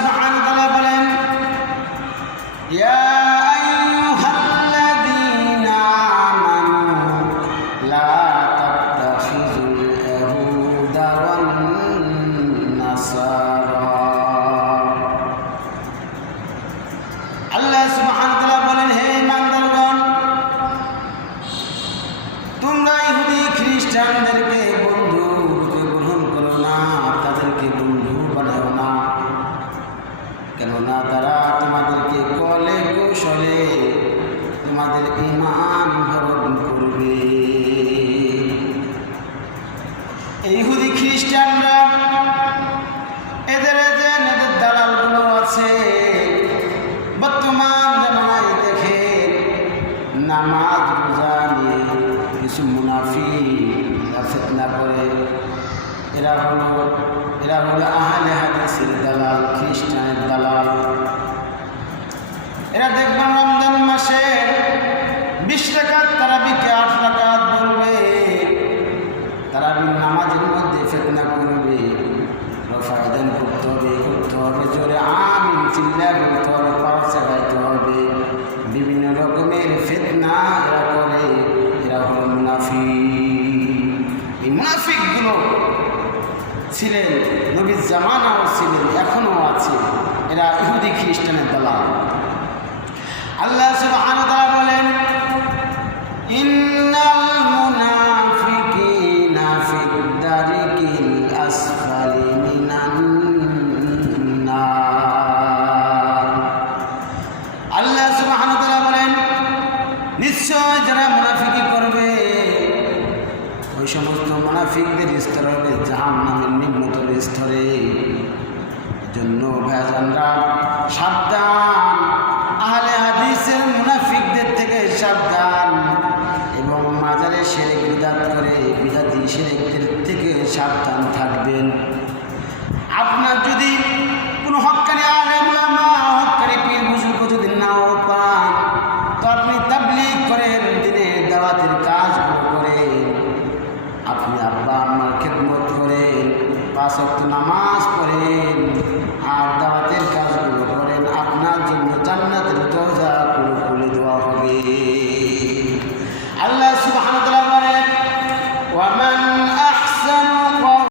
সুবহানাহু ওয়া তাআলা বলেন, ইয়া আইয়ুহাল্লাযীনা আমানু লা তাত্তাখিযুল ইয়াহুদা ওয়ান নাসারা। আল্লাহ সুবহানাহু ওয়া তাআলা বলেন, হে ইমানদারগণ, তোমরা ইহুদি খ্রিস্টানদেরকে বন্ধু রূপে গ্রহণ করো না, তাদেরকে বন্ধু বানাও না, কেননা তারা তোমাদেরকে কলে কৌশলে তোমাদের ঈমান হরণ করবে। ইহুদি খ্রিস্টানরা এদের দালালগুলো আছে। বর্তমান জামানায় দেখে নামাজ রোজা নিয়ে কিছু মুনাফিক ফিতনা করে। এরা হলো আহলে হাদিসের দালাল, খ্রিস্টানের দালাল। এরা দেখবেন রমজান মাসে 20 রাকাত তারাবিকে 8 রাকাত বলবে, তারাবির নামাজের মধ্যে ফিতনা করবে, রফায়দান করতে হবে, জোরে আমিন চিল্লা বলতে হবে, পাওয়া গাইতে হবে, বিভিন্ন রকমের ফিতনা এরা করে। এরা হলো মুনাফিক। এই মুনাফিকগুলো ছিলেন নবীর জামানাও ছিলেন, এখনও আছে। এরা ইহুদি খ্রিস্টানের দালাল। আল্লাহ সুবহানাহু ওয়া তাআলা বলেন, ইন্নাল মুনাফিকিনা ফিদ দারিকিল আসফালি মিনান নার। আল্লাহ সুবহানাহু ওয়া তাআলা বলেন, নিশ্চয় যারা মুনাফিকি করবে ওই সমস্ত মুনাফিকদের স্তর হবে জাহান্নামের নিম্নতর স্তরে। জন্য ভাইজানরা সাবধান, আহলে হাদিসের মুনাফিকদের থেকে সাবধান, এবং মাজারে শিরক বিদআত করে বিদআতি শিরকদের থেকে সাবধান থাকবেন। আপনার যদি